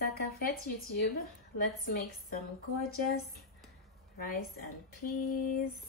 Sakafet YouTube, let's make some gorgeous rice and peas.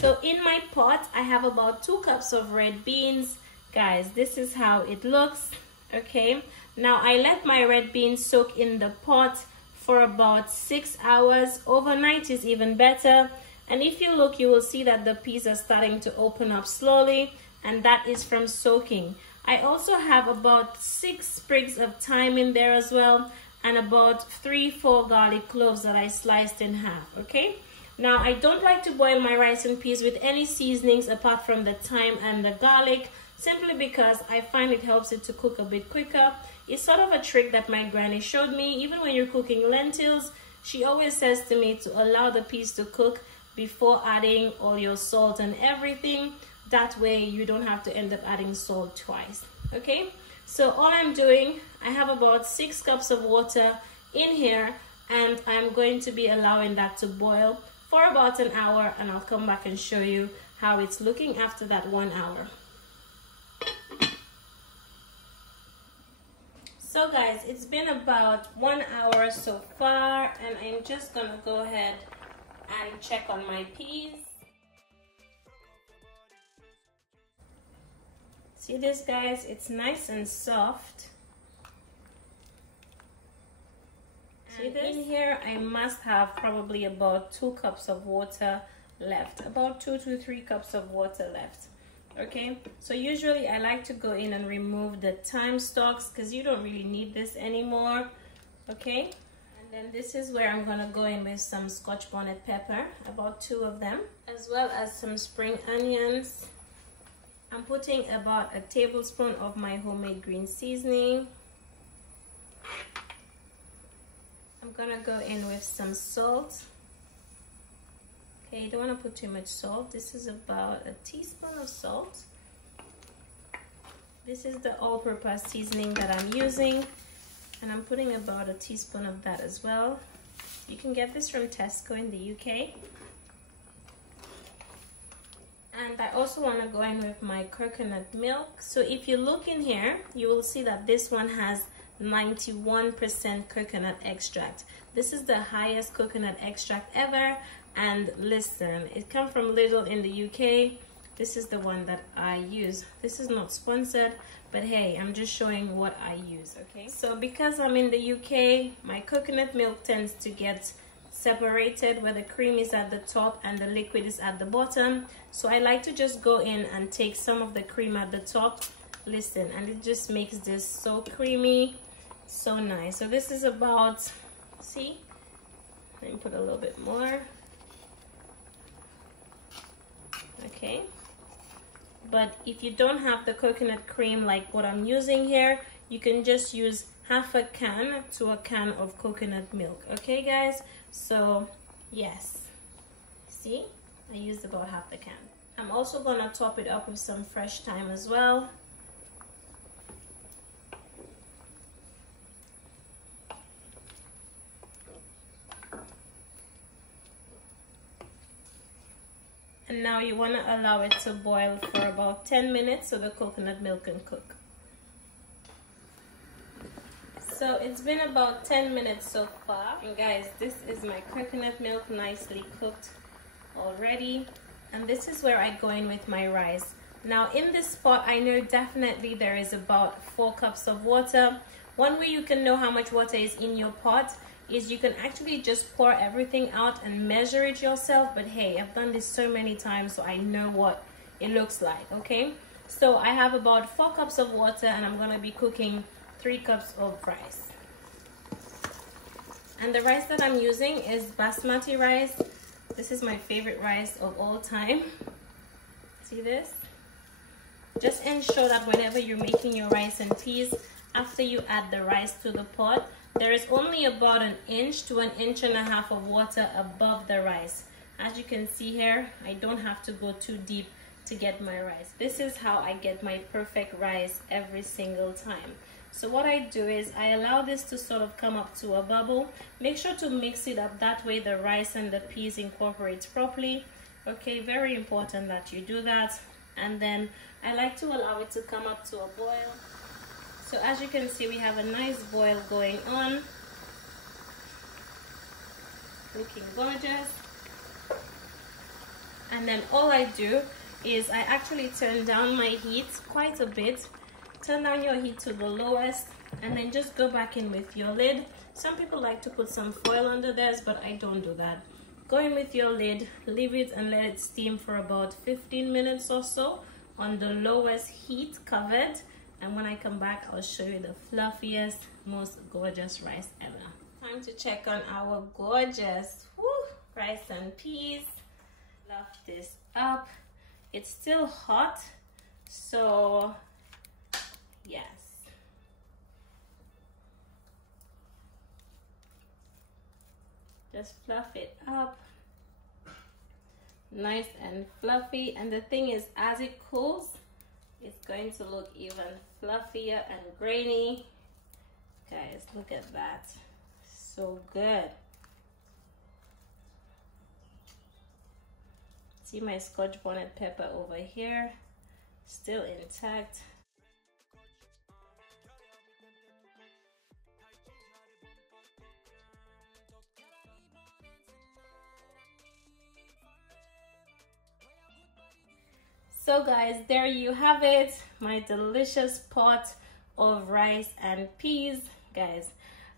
So in my pot, I have about 2 cups of red beans. Guys, this is how it looks. Okay, now I let my red beans soak in the pot for about 6 hours. Overnight is even better. And if you look, you will see that the peas are starting to open up slowly, and that is from soaking. I also have about 6 sprigs of thyme in there as well, and about 3-4 garlic cloves that I sliced in half. Okay, now I don't like to boil my rice and peas with any seasonings apart from the thyme and the garlic, simply because I find it helps it to cook a bit quicker. It's sort of a trick that my granny showed me. Even when you're cooking lentils, she always says to me to allow the peas to cook before adding all your salt and everything. That way you don't have to end up adding salt twice. Okay, so all I'm doing, I have about 6 cups of water in here, and I'm going to be allowing that to boil for about an hour, and I'll come back and show you how it's looking after that 1 hour. So guys, it's been about 1 hour so far, and I'm just gonna go ahead and check on my peas. See this, guys? It's nice and soft. See this? In here, I must have probably about 2 cups of water left, about 2 to 3 cups of water left. Okay, so usually I like to go in and remove the thyme stalks because you don't really need this anymore. Okay, and then this is where I'm gonna go in with some scotch bonnet pepper, about 2 of them, as well as some spring onions. I'm putting about a tablespoon of my homemade green seasoning. I'm gonna go in with some salt. Okay, you don't want to put too much salt. This is about a teaspoon of salt. This is the all-purpose seasoning that I'm using, and I'm putting about a teaspoon of that as well. You can get this from Tesco in the UK. And I also want to go in with my coconut milk. So if you look in here, you will see that this one has 91% coconut extract. This is the highest coconut extract ever. And listen, it comes from Lidl in the UK. This is the one that I use. This is not sponsored, but hey, I'm just showing what I use, okay? So because I'm in the UK, my coconut milk tends to get separated where the cream is at the top and the liquid is at the bottom. So I like to just go in and take some of the cream at the top. Listen, and it just makes this so creamy, so nice. So this is about, see? Let me put a little bit more. Okay, but if you don't have the coconut cream like what I'm using here, you can just use half a can to a can of coconut milk. Okay guys, so yes, see, I used about half the can. I'm also gonna top it up with some fresh thyme as well. And now you want to allow it to boil for about 10 minutes so the coconut milk can cook. So it's been about 10 minutes so far. And guys, this is my coconut milk nicely cooked already. And this is where I go in with my rice. Now in this pot, I know definitely there is about 4 cups of water. One way you can know how much water is in your pot is you can actually just pour everything out and measure it yourself. But hey, I've done this so many times, so I know what it looks like. Okay, so I have about 4 cups of water, and I'm gonna be cooking 3 cups of rice. And the rice that I'm using is basmati rice. This is my favorite rice of all time. See this? Just ensure that whenever you're making your rice and peas, after you add the rice to the pot, there is only about 1 inch to 1.5 inches of water above the rice. As you can see here, I don't have to go too deep to get my rice. This is how I get my perfect rice every single time. So what I do is I allow this to sort of come up to a bubble. Make sure to mix it up, that way the rice and the peas incorporate properly. Okay, very important that you do that. And then I like to allow it to come up to a boil. So as you can see, we have a nice boil going on. Looking gorgeous. And then all I do is I actually turn down my heat quite a bit. Turn down your heat to the lowest and then just go back in with your lid. Some people like to put some foil under theirs, but I don't do that. Go in with your lid, leave it and let it steam for about 15 minutes or so on the lowest heat, covered. And when I come back, I'll show you the fluffiest, most gorgeous rice ever. Time to check on our gorgeous rice and peas. Fluff this up. It's still hot, so yes. Just fluff it up. Nice and fluffy. And the thing is, as it cools, it's going to look even fluffier and grainy. Guys, look at that. So good. See my scotch bonnet pepper over here, still intact. So guys, there you have it, my delicious pot of rice and peas. Guys,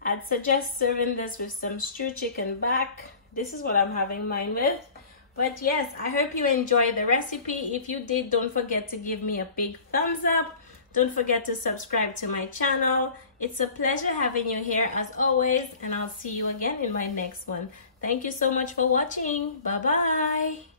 I'd suggest serving this with some stewed chicken back. This is what I'm having mine with. But yes, I hope you enjoyed the recipe. If you did, don't forget to give me a big thumbs up. Don't forget to subscribe to my channel. It's a pleasure having you here as always, and I'll see you again in my next one. Thank you so much for watching. Bye-bye.